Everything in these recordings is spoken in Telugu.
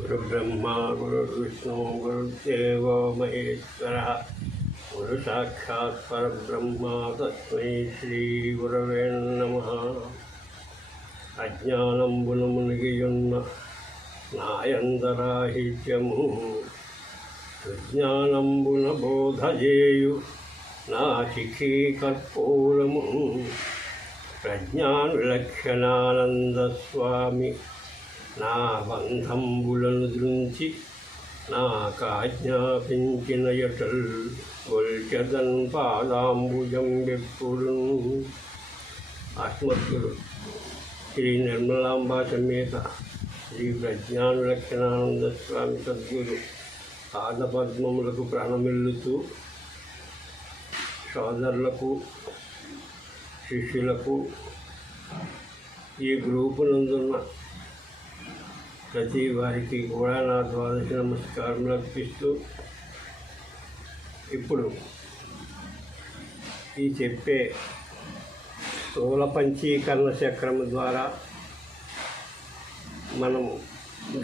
गुरुब्रह्मा गुरुर्विष्णु गुरुदेवो महेश्वरः गुरु साक्षात् परब्रह्म तस्मै श्रीगुरवे नमः। అజ్ఞానంబున మునిగియున్న నాయందరాహిత్యము సుజ్ఞానంబున బోధజేయు నా శిఖీ కర్పూరము ప్రజ్ఞానులక్షణానంద స్వామి నా బంధంబులను దృంచి నాకాజ్ఞాపించిన యటల్ గొల్చెదన్ పాదాంబుజం వెప్పుడు ఆత్మత్తులు శ్రీ నిర్మలాంబా సమేత శ్రీ ప్రజ్ఞానులక్షణానంద స్వామి సద్గురు పాదపద్మములకు ప్రాణమిల్లుతూ సోదరులకు శిష్యులకు ఈ గ్రూపు నందున్న ప్రతి వారికి కూడా నా ద్వాదశ నమస్కారములు అర్పిస్తూ ఇప్పుడు ఈ చెప్పే స్థూల పంచీకరణ చక్రము ద్వారా మనము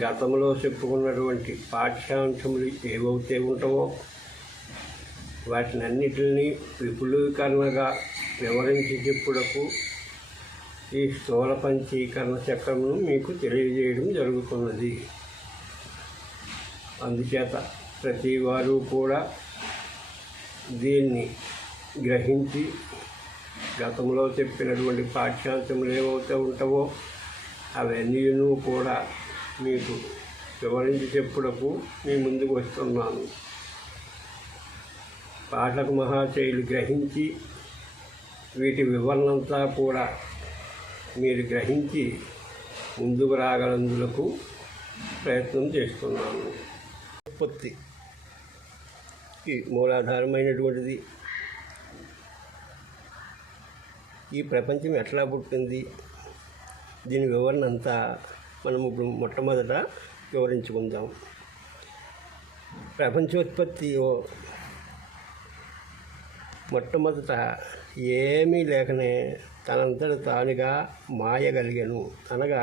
గతంలో చెప్పుకున్నటువంటి పాఠ్యాంశములు ఏవైతే ఉంటావో వాటినన్నిటిని విపులీకరణగా వివరించి చెప్పుటకు ఈ స్థూల పంచీకరణ చక్రమును మీకు తెలియజేయడం జరుగుతున్నది. అందుచేత ప్రతి వారు కూడా దీన్ని గ్రహించి గతంలో చెప్పినటువంటి పాఠ్యాంశములు ఏవైతే ఉంటావో అవన్నీ కూడా మీకు వివరించి చెప్పుటకు మీ ముందుకు వస్తున్నాను. పాఠక మహాశయులు గ్రహించి వీటి వివరణంతా కూడా మీరు గ్రహించి ముందుకు రాగలందులకు ప్రయత్నం చేస్తున్నాను. ఉత్పత్తి ఈ మూలాధారమైనటువంటిది. ఈ ప్రపంచం ఎట్లా పుట్టింది, దీని వివరణ అంతా మనం ఇప్పుడు మొట్టమొదట వివరించుకుందాం. ప్రపంచోత్పత్తి మొట్టమొదట ఏమీ లేకనే తనంతట తానుగా మాయగలిగాను అనగా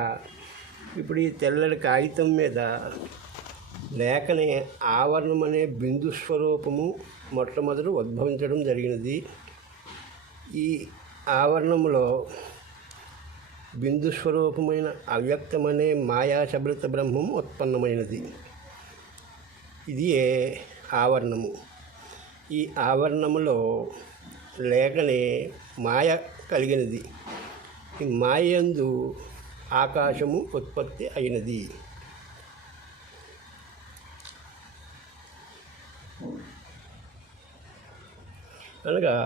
ఇప్పుడు ఈ తెల్లటి కాగితం మీద లేకనే ఆవరణం అనే బిందు స్వరూపము మొట్టమొదట ఉద్భవించడం జరిగినది. ఈ ఆవరణములో బిందు స్వరూపమైన అవ్యక్తమనే మాయా శబ్ద బ్రహ్మం ఉత్పన్నమైనది. ఇది ఆవరణము. ఈ ఆవరణములో లేకనే మాయ కలిగినది. ఈ మాయందు ఆకాశము ఉత్పత్తి అయినది. అనగా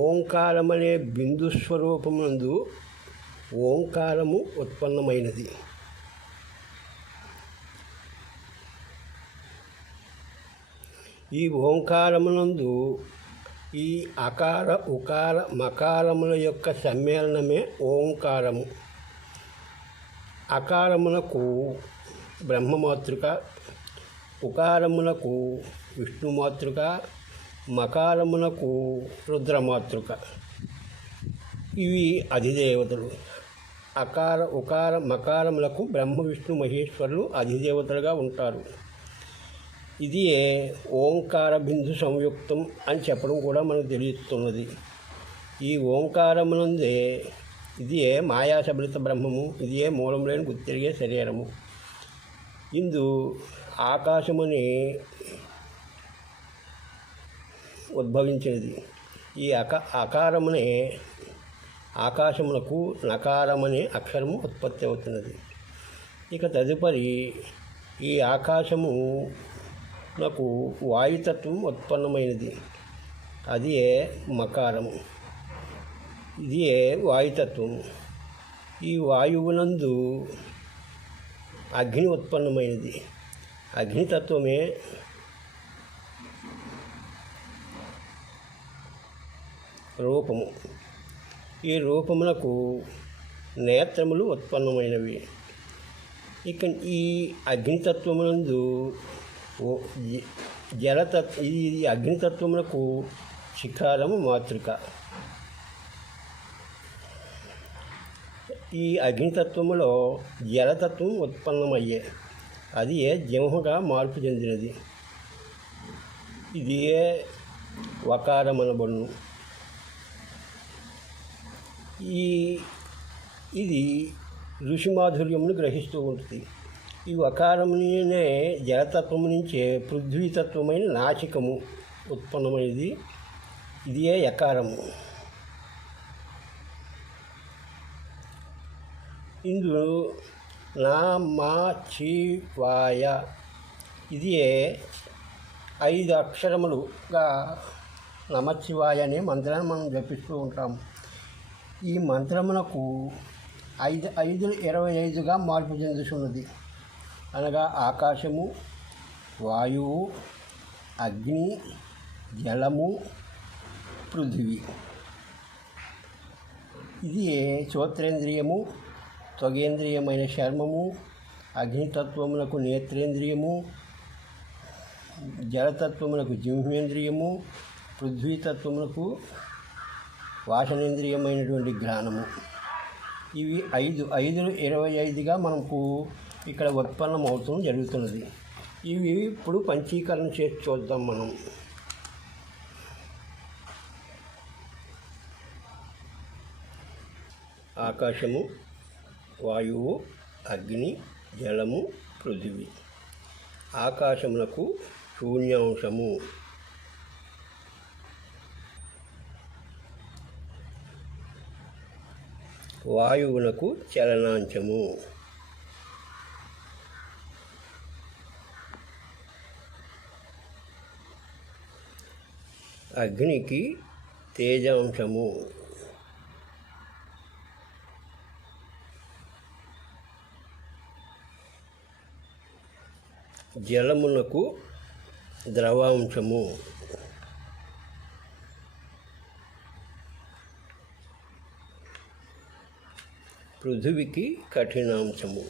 ఓంకారమనే బిందు స్వరూపమునందు ఓంకారము ఉత్పన్నమైనది. ఈ ఓంకారమునందు ఈ అకార ఉకార మకారముల యొక్క సమ్మేళనమే ఓంకారము. అకారమునకు బ్రహ్మమాతృక, ఉకారమునకు విష్ణుమాతృక, మకారమునకు రుద్రమాతృక. ఇవి అధిదేవతలు. అకార ఉకార మకారములకు బ్రహ్మ విష్ణు మహేశ్వరులు అధిదేవతలుగా ఉంటారు. ఇది ఓంకార బిందు సంయుక్తం అని చెప్పడం కూడా మనకు తెలుస్తున్నది. ఈ ఓంకారమునందే ఇది మాయాశబలిత బ్రహ్మము, ఇది మూలం లేని గుర్తిరిగే శరీరము. ఇందు ఆకాశముని ఉద్భవించినది. ఈ అకారమునే ఆకాశమునకు నకారమనే అక్షరము ఉత్పత్తి అవుతున్నది. ఇక తదుపరి ఈ ఆకాశము నాకు వాయుతత్వం ఉత్పన్నమైనది. అది మకారము. ఇది వాయుతత్వము. ఈ వాయువునందు అగ్ని ఉత్పన్నమైనది. అగ్నితత్వమే రూపము. ఈ రూపములకు నేత్రములు ఉత్పన్నమైనవి. ఇక ఈ అగ్నితత్వమునందు ఈ అగ్నితత్వములకు శిఖారము మాతృక. ఈ అగ్నితత్వములో జలతత్వం ఉత్పన్నమయ్యే. అది జింహగా మార్పు చెందినది. ఇది వకారమనబడును. ఇది ఋషిమాధుర్యమును గ్రహిస్తూ ఉంటుంది. ఈ వకారమునే జలతత్వము నుంచే పృథ్వీతత్వమైన నాసికము ఉత్పన్నమైనది. ఇదే యకారము. ఇందులో నా మా చి వాయ ఇది 5 అక్షరములుగా నమశివాయ అనే మంత్రాన్ని మనం జపిస్తూ ఉంటాము. ఈ మంత్రమునకు 25గా మార్పు చెందుతున్నది. అనగా ఆకాశము, వాయువు, అగ్ని, జలము, పృథివీ. ఇది శ్రోత్రేంద్రియము, త్వగేంద్రియమైన చర్మము, అగ్నితత్వమునకు నేత్రేంద్రియము, జలతత్వమునకు జిహ్వేంద్రియము, పృథ్వీతత్వమునకు వాసనేంద్రియమైనటువంటి ఘ్రాణము. ఇవి 25గా మనకు ఇక్కడ ఉత్పన్నం అవుతూ జరుగుతున్నది. ఇవి ఇప్పుడు పంచీకరణ చేసి చూద్దాం మనం. ఆకాశము, వాయువు, అగ్ని, జలము, పృథివీ. ఆకాశమునకు శూన్యాంశము, వాయువునకు చలనాంశము, అగ్నికి తేజాంశము, జలమునకు ద్రవాంశము, పృథివికి కఠినాంశము.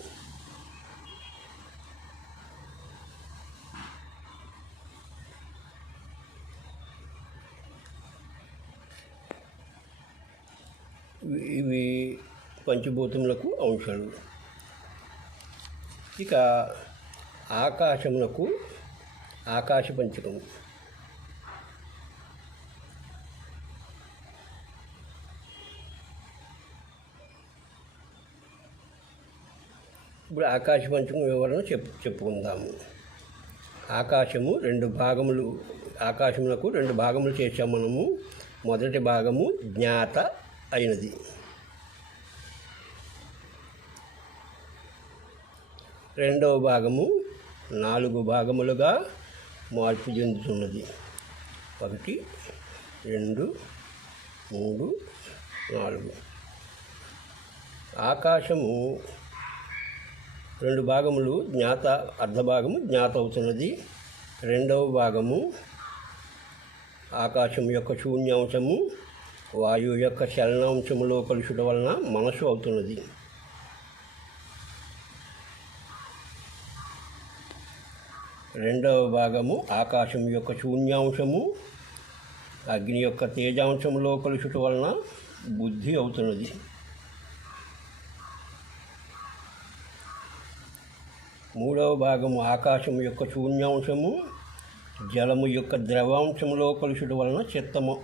ఇవి పంచభూతములకు అంశాలు. ఇక ఆకాశమునకు ఆకాశ పంచకము. ఇప్పుడు ఆకాశ పంచకం వివరణ చెప్పుకుందాము. ఆకాశము 2 భాగములు. ఆకాశమునకు 2 భాగములు చేసాము మనము. మొదటి భాగము జ్ఞాత అయినది. రెండవ భాగము 4 భాగములుగా మార్పు చెందుతున్నది. 1, 2, 3, 4. ఆకాశము 2 భాగములు జ్ఞాత, అర్ధభాగము జ్ఞాత అవుతున్నది. రెండవ భాగము ఆకాశం యొక్క శూన్యాంశము, వాయువు యొక్క చలనాంశములో కలుషుట వలన మనసు అవుతున్నది. రెండవ భాగము ఆకాశం యొక్క శూన్యాంశము, అగ్ని యొక్క తేజాంశములో కలుషుట వలన బుద్ధి అవుతున్నది. మూడవ భాగము ఆకాశం యొక్క శూన్యాంశము, జలము యొక్క ద్రవాంశములో కలుషుట వలన చిత్తము.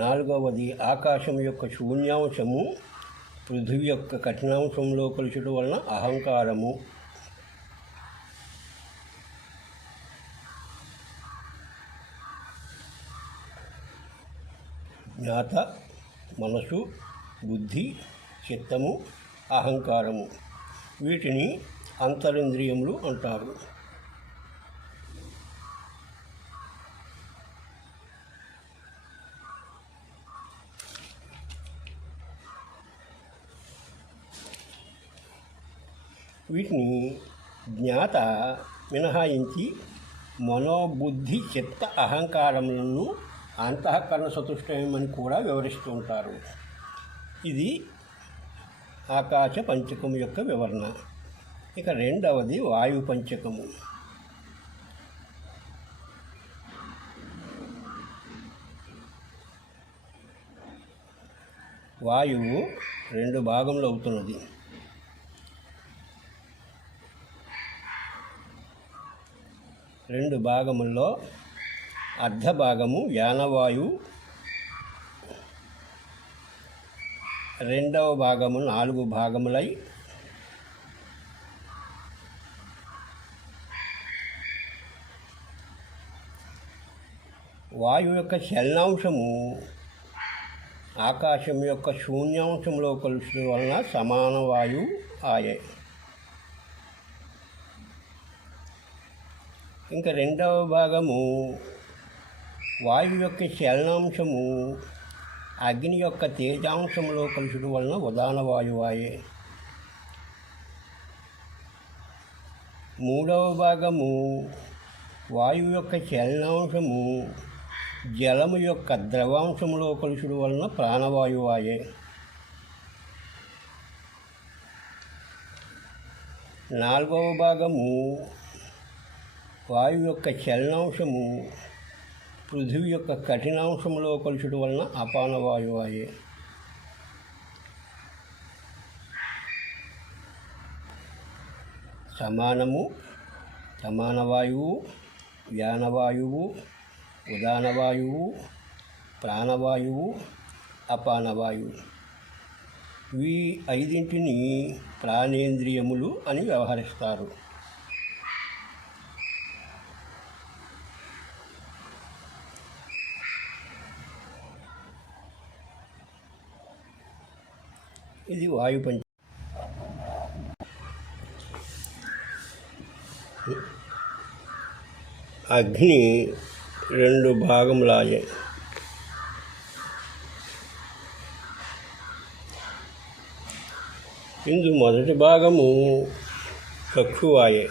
నాలుగవది ఆకాశం యొక్క శూన్యాంశము, పృథివీ యొక్క కఠినాంశంలో కలుషుట వలన అహంకారము. జ్ఞాత, మనసు, బుద్ధి, చిత్తము, అహంకారము. వీటిని అంతరింద్రియములు అంటారు. వీటిని జ్ఞాత మినహాయించి మనోబుద్ధి, చిత్త, అహంకారములను అంతఃకరణ చతుష్టయమని కూడా వివరిస్తూ ఉంటారు. ఇది ఆకాశ పంచకము యొక్క వివరణ. ఇక రెండవది వాయు పంచకము. వాయువు 2 భాగములు అవుతున్నది. రెండు భాగముల్లో అర్ధ భాగము యానవాయువు, రెండవ భాగము 4 భాగములై వాయువు యొక్క చలనాంశము ఆకాశం యొక్క శూన్యాంశంలో కలుసుకోవడం వలన సమాన వాయువు ఆయే. ఇంకా రెండవ భాగము వాయువు యొక్క చలనాంశము అగ్ని యొక్క తేజాంశంలో కలుసుకోవడం వలన ఉదాన వాయువాయే. మూడవ భాగము వాయువు యొక్క చలనాంశము జలము యొక్క ద్రవాంశంలో కలుసుకోవడం వలన ప్రాణవాయువాయే. నాలుగవ భాగము వాయువు యొక్క చలనాంశము పృథివీ యొక్క కఠినాంశంలో కలుసుకోవడం వలన అపానవాయువాయే. సమానవాయువు, యానవాయువు, ఉదానవాయువు, ప్రాణవాయువు, అపానవాయువు, ఈ 5 ప్రాణేంద్రియములు అని వ్యవహరిస్తారు. ఇది వాయు పంచ. అగ్ని 2 భాగములాయే. ఇందు మొదటి భాగము చక్షువాయే.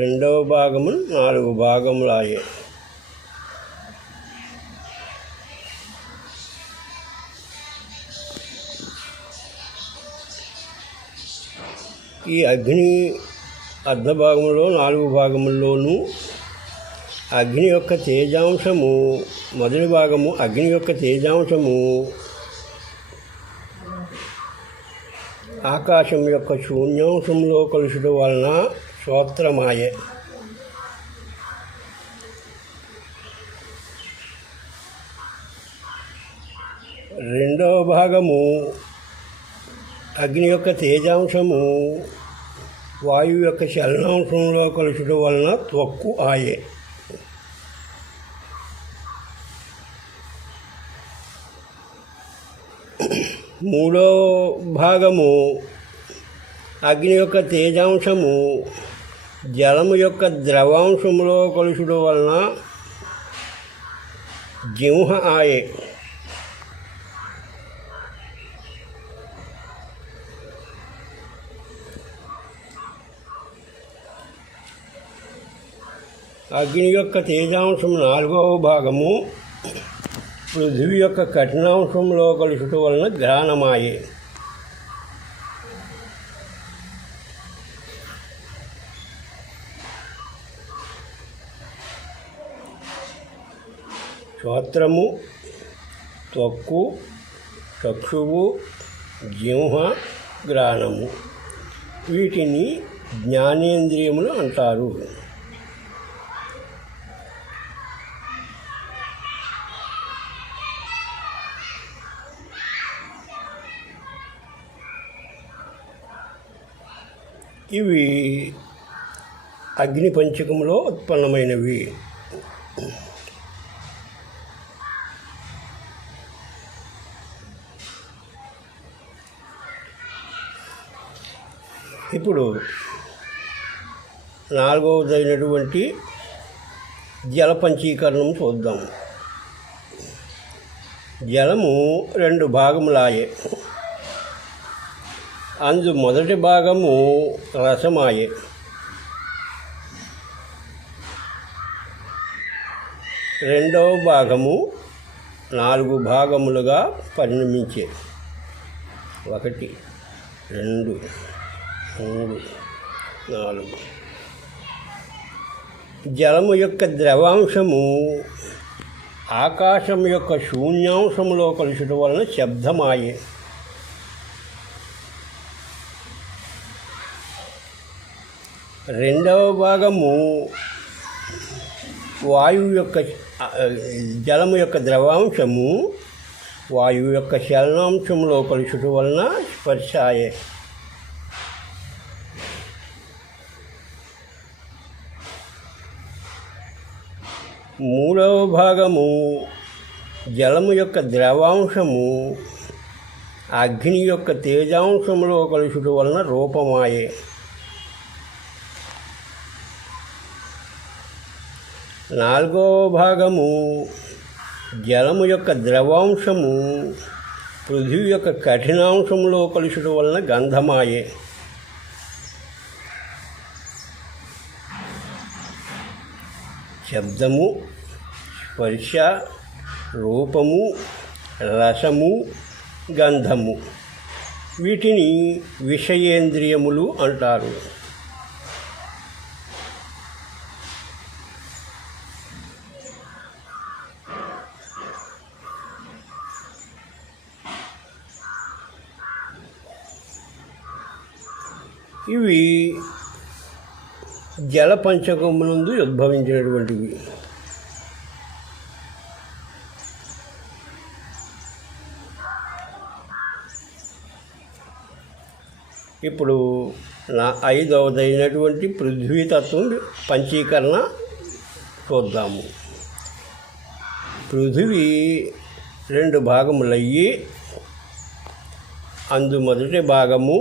రెండవ భాగము 4 భాగములాయే. ఈ అగ్ని అర్ధభాగంలో 4 భాగముల్లోనూ అగ్ని యొక్క తేజాంశము, మొదటి భాగము అగ్ని యొక్క తేజాంశము ఆకాశం యొక్క శూన్యాంశంలో కలుసుకోవడం వలన శ్రోత్రమాయే. రెండవ భాగము అగ్ని యొక్క తేజాంశము వాయువు యొక్క చలనాంశంలో కలుసుకోవడం వలన త్వక్కు ఆయే. మూడవ భాగము అగ్ని యొక్క తేజాంశము జలము యొక్క ద్రవాంశంలో కలుసుకోవడం వలన జింహ ఆయే. అగ్ని యొక్క తేజాంశం 4వ భాగము పృథివీ యొక్క కఠినాంశంలో కలుసుకోవడం వలన ఘ్రాణమాయే. శ్రోత్రము, త్వక్కు, చక్షువు, జింహ, ఘ్రాణము, వీటిని జ్ఞానేంద్రియములు అంటారు. ఇవి అగ్ని పంచకంలో ఉత్పన్నమైనవి. ఇప్పుడు 4వదైనటువంటి జల పంచీకరణం చూద్దాం. జలము 2 భాగములాయే. అందు మొదటి భాగము రసమాయే. రెండవ భాగము 4 భాగములుగా పరిణమించే. 1, 2, 3, 4. జలము యొక్క ద్రవాంశము ఆకాశం యొక్క శూన్యాంశంలో కలుషుట వలన శబ్దమాయే. రెండవ భాగము వాయువు యొక్క జలము యొక్క ద్రవాంశము వాయువు యొక్క చలనాంశంలో కలుషుట వలన స్పర్శాయే. మూడవ భాగము జలము యొక్క ద్రవాంశము అగ్ని యొక్క తేజాంశంలో కలుషుట వలన రూపమాయే. నాలుగవ భాగము జలము యొక్క ద్రవాంశము పృథివీ యొక్క కఠినాంశంలో కలుషుట వలన గంధమాయే. శబ్దము, స్పర్శ, రూపము, రసము, గంధము వీటిని విషయేంద్రియములు అంటారు. ఇవి జల పంచకమునందు ఉద్భవించినటువంటివి. ఇప్పుడు ఐదవదైనటువంటి పృథ్వీతత్వం పంచీకరణ చూద్దాము. పృథివీ 2 భాగములయ్యి అందు మొదటి భాగము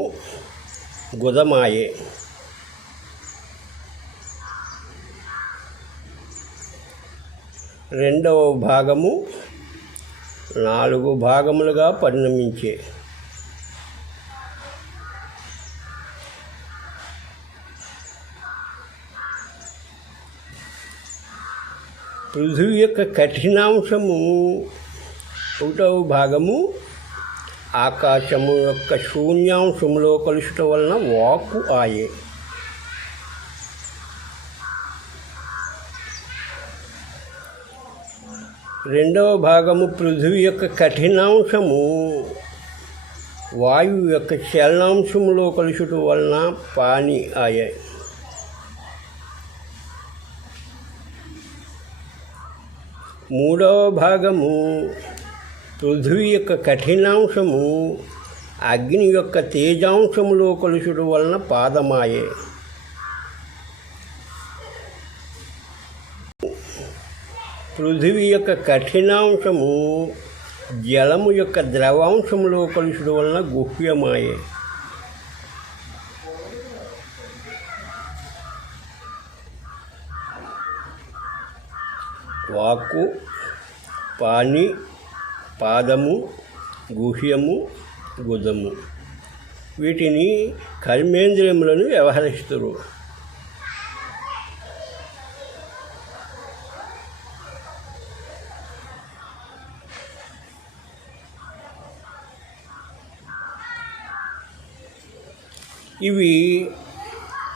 గుదమాయే. రెండవ భాగము 4 భాగములుగా పరిణమించే. పృథివీ యొక్క కఠినాంశము 1వ భాగము ఆకాశము యొక్క శూన్యాంశంలో కలుషుట వలన వాక్కు ఆయే. రెండవ భాగము పృథివీ యొక్క కఠినాంశము వాయువు యొక్క చలనాంశంలో కలుషుట వలన పాని ఆయే. మూడవ భాగము పృథివీ యొక్క కఠినాంశము అగ్ని యొక్క తేజాంశములో కలుషుట వలన పాదమాయే. పృథివీ యొక్క కఠినాంశము జలము యొక్క ద్రవాంశములో కలుషుట వలన గుహ్యమాయే. వాక్కు, పాని, పాదము, గుహ్యము, గుదము వీటిని కర్మేంద్రియములను వ్యవహరిస్తారు. ఇవి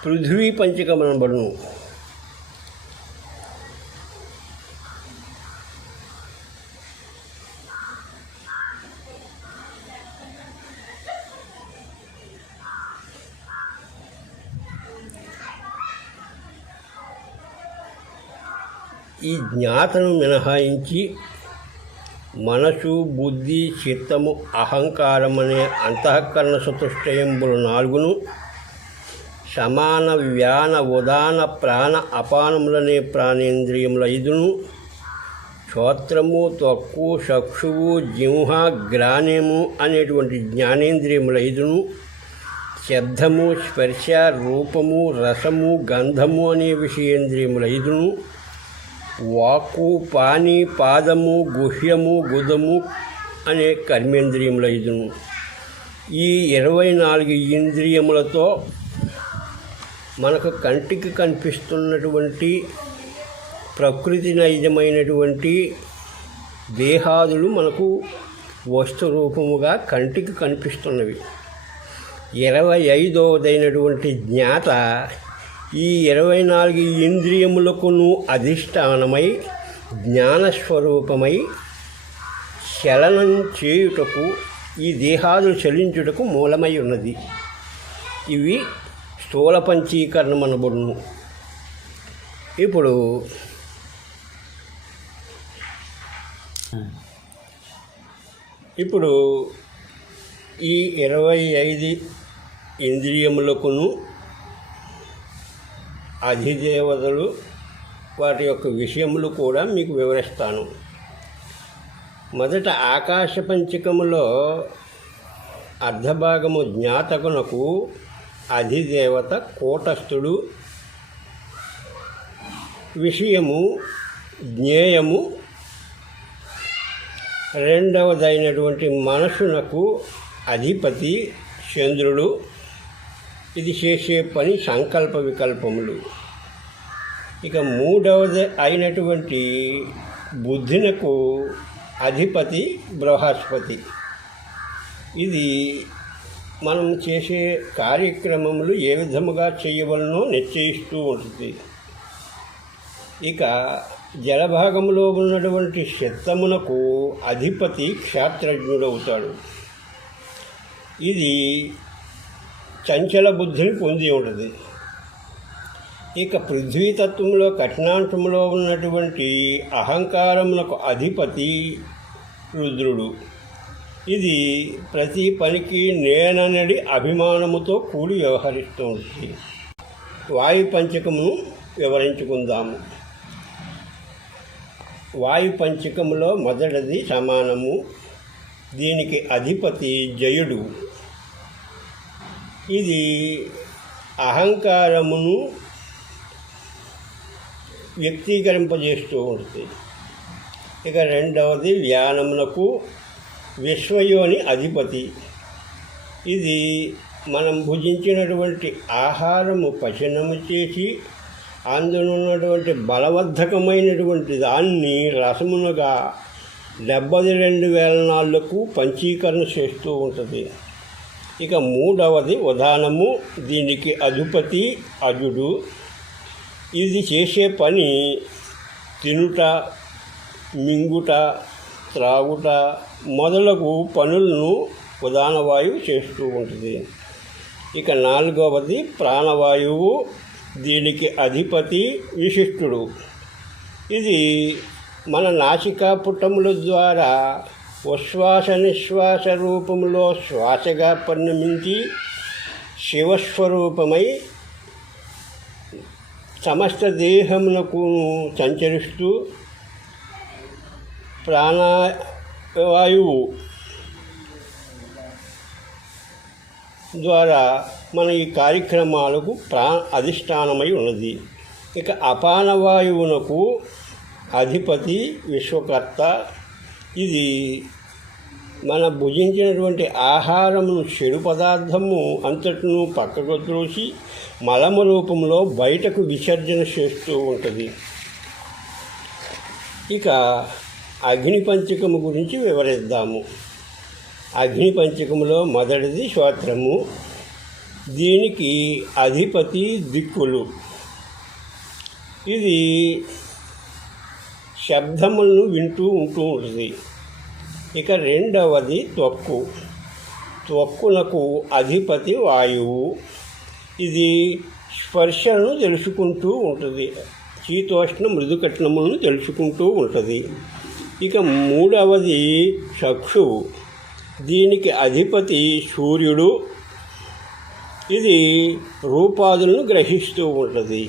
పృథ్వీ పంచకమనబడును. ఈ జ్ఞాతను మినహాయించి మనసు, బుద్ధి, చిత్తము, అహంకారమనే అంతఃకరణ చతుష్టయంబులు 4ను సమాన వ్యాన ఉదాన ప్రాణ అపానములనే ప్రాణేంద్రియముల 5ను శ్రోత్రము, త్వక్కు, చక్షువు, జిహ్వ, గ్రాణ్యము అనేటువంటి జ్ఞానేంద్రియముల 5ను శబ్దము, స్పర్శ, రూపము, రసము, గంధము అనే విషయేంద్రియముల 5ను వాక్కు, పాని, పాదము, గుహ్యము, గుదము అనే కర్మేంద్రియముల 5ను ఈ 24 ఇంద్రియములతో మనకు కంటికి కనిపిస్తున్నటువంటి ప్రకృతి నైజమైనటువంటి దేహాదులు మనకు వస్తు రూపముగా కంటికి కనిపిస్తున్నవి. 25వదైనటువంటి జ్ఞాత ఈ 24 ఇంద్రియములకును అధిష్టానమై జ్ఞానస్వరూపమై చలనం చేయుటకు ఈ దేహాదులు చలించుటకు మూలమై ఉన్నది. ఇవి స్థూల పంచీకరణం అనబడును. ఇప్పుడు ఈ 25 ఇంద్రియములకును అధిదేవతలు వాటి యొక్క విషయములు కూడా మీకు వివరిస్తాను. మొదట ఆకాశ పంచకములో అర్ధభాగము జ్ఞాతకునకు అధిదేవత కూటస్థుడు, విషయము జ్ఞేయము, రెండవదైనటువంటి మనసునకు అధిపతి చంద్రుడు. ఇది చేసే పని సంకల్ప వికల్పములు. ఇక మూడవది అయినటువంటి బుద్ధినకు అధిపతి బృహస్పతి. ఇది మనం చేసే కార్యక్రమములు ఏ విధముగా చేయవలనో నిశ్చయిస్తూ ఉంటుంది. ఇక జలభాగంలో ఉన్నటువంటి చిత్తమునకు అధిపతి క్షేత్రజ్ఞుడవుతాడు. ఇది చంచల బుద్ధిని పొంది ఉంటుంది. ఇక పృథ్వీతత్వంలో కఠినాంశంలో ఉన్నటువంటి అహంకారములకు అధిపతి రుద్రుడు. ఇది ప్రతి పనికి నేననడి అభిమానముతో కూడి వ్యవహరిస్తూ ఉంటుంది. వాయు పంచకమును వివరించుకుందాము. వాయు పంచకములో మొదటిది సమానము. దీనికి అధిపతి జయుడు. ఇది అహంకారమును వ్యక్తీకరింపజేస్తూ ఉంటుంది. ఇక రెండవది వ్యానమునకు విశ్వయోని అధిపతి. ఇది మనం భుజించినటువంటి ఆహారము పచనము చేసి అందులో ఉన్నటువంటి బలవర్ధకమైనటువంటి దాన్ని రసమునుగా 72,000 నాళ్లకు పంచీకరణ చేస్తూ ఉంటుంది. ఇక మూడవది ఉదానము. దీనికి అధిపతి అజుడు. ఇది చేసే పని తినుట, మింగుట, త్రాగుట మొదలగు పనులను ఉదానవాయువు చేస్తూ ఉంటుంది. ఇక నాలుగవది ప్రాణవాయువు. దీనికి అధిపతి విశిష్టుడు. ఇది మన నాసికా పుటముల ద్వారా ఉచ్ఛ్వాస నిశ్వాస రూపంలో శ్వాసగా పరిణమించి శివస్వరూపమై సమస్త దేహమునకు సంచరిస్తూ ప్రాణవాయువు ద్వారా మన ఈ కార్యక్రమాలకు అధిష్టానమై ఉన్నది. ఇక అపానవాయువునకు అధిపతి విశ్వకర్త. ఇది మన భుజించినటువంటి ఆహారమును చెడు పదార్థము అంతటిను పక్కకు త్రోసి మలము రూపంలో బయటకు విసర్జన చేస్తూ ఉంటుంది. ఇక అగ్ని పంచకము గురించి వివరిద్దాము. అగ్ని పంచకములో మొదటిది శ్రోత్రము. దీనికి అధిపతి దిక్కులు. ఇది శబ్దములను వింటూ ఉంటుంది. ఇక రెండవది త్వక్కు. త్వక్కునకు అధిపతి వాయువు. ఇది స్పర్శను తెలుసుకుంటూ ఉంటుంది. శీతోష్ణ మృదుకఠినములను తెలుసుకుంటూ ఉంటుంది. ఇక మూడవది చక్షువు. దీనికి అధిపతి సూర్యుడు. ఇది రూపాదులను గ్రహిస్తూ ఉంటుంది.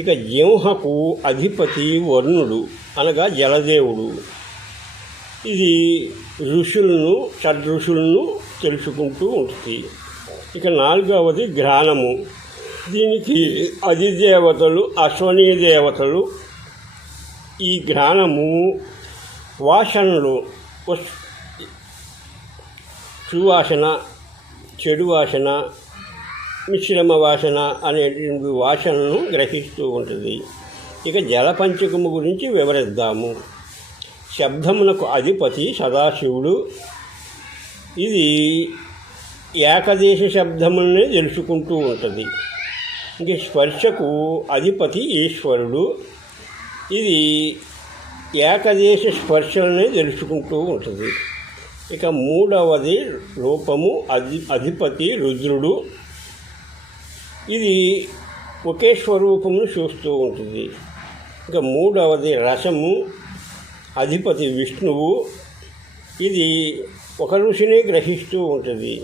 ఇక జింహకు అధిపతి వరుణుడు అనగా జలదేవుడు. ఇది ఋషులను షడ్ఋషులను తెలుసుకుంటూ ఉంటుంది. ఇక నాలుగవది ఘ్రాణము. దీనికి అధిదేవతలు అశ్వనీ దేవతలు. ఈ ఘ్రాణము వాసనలు, సువాసన, చెడు వాసన, మిశ్రమ వాసన అనేటువంటి వాసనను గ్రహిస్తూ ఉంటుంది. ఇక జలపంచకము గురించి వివరిద్దాము. శబ్దమునకు అధిపతి సదాశివుడు. ఇది ఏకదేశ శబ్దములనే తెలుసుకుంటూ ఉంటుంది. ఇంక స్పర్శకు అధిపతి ఈశ్వరుడు. ఇది ఏకదేశ స్పర్శలనే తెలుసుకుంటూ ఉంటుంది. ఇక మూడవది రూపము, అధిపతి రుద్రుడు. ఇది ఒకే స్వరూపమును చూస్తూ ఉంటుంది. ఇక మూడవది రసము, అధిపతి విష్ణువు. ఇది ఒక ఋషిని గ్రహిస్తూ ఉంటుంది.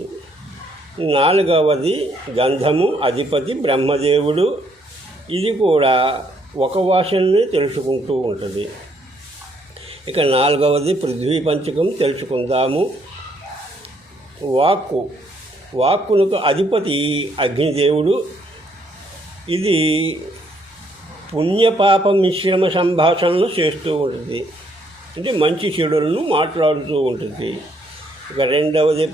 నాలుగవది గంధము, అధిపతి బ్రహ్మదేవుడు. ఇది కూడా ఒక వాసనని తెలుసుకుంటూ ఉంటుంది. ఇక నాలుగవది పృథ్వీ పంచకం తెలుసుకుందాము. వాక్కునకు అధిపతి అగ్నిదేవుడు. ఇది పుణ్యపాప మిశ్రమ సంభాషణలు చేస్తూ ఉంటుంది, అంటే మంచి చెడులను మాట్లాడుతూ ఉంటుంది. ఇక రెండవది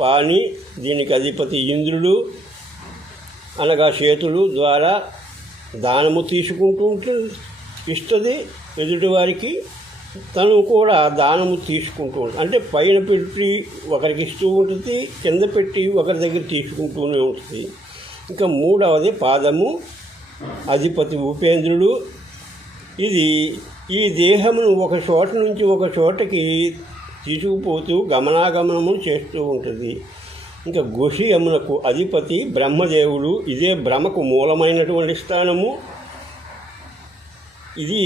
పాని, దీనికి అధిపతి ఇంద్రుడు, అనగా చేతులు ద్వారా దానము తీసుకుంటూ ఇస్తుంది ఎదుటివారికి. తను కూడా దానము తీసుకుంటూ ఉంటుంది, అంటే పైన పెట్టి ఒకరికి ఇస్తూ ఉంటుంది, కింద పెట్టి ఒకరి దగ్గర తీసుకుంటూనే ఉంటుంది. ఇంకా మూడవది పాదము, అధిపతి ఉపేంద్రుడు. ఇది ఈ దేహమును ఒక చోట నుంచి ఒక చోటకి తీసుకుపోతూ గమనాగమనము చేస్తూ ఉంటుంది. ఇంకా గుహ్యమునకు అధిపతి బ్రహ్మదేవుడు. ఇదే భ్రమకు మూలమైనటువంటి స్థానము. ఇది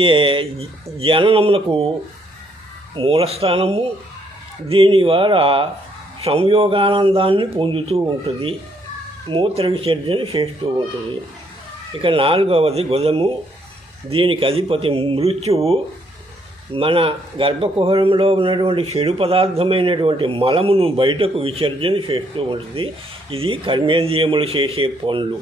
జననములకు మూలస్థానము. దీని ద్వారా సంయోగానందాన్ని పొందుతూ ఉంటుంది, మూత్ర విసర్జన చేస్తూ ఉంటుంది. ఇక నాలుగవది గుదము, దీనికి అధిపతి మృత్యువు. మన గర్భకుహరంలో ఉన్నటువంటి చెడు పదార్థమైనటువంటి మలమును బయటకు విసర్జన చేస్తూ ఉంటుంది. ఇది కర్మేంద్రియములు చేసే పనులు.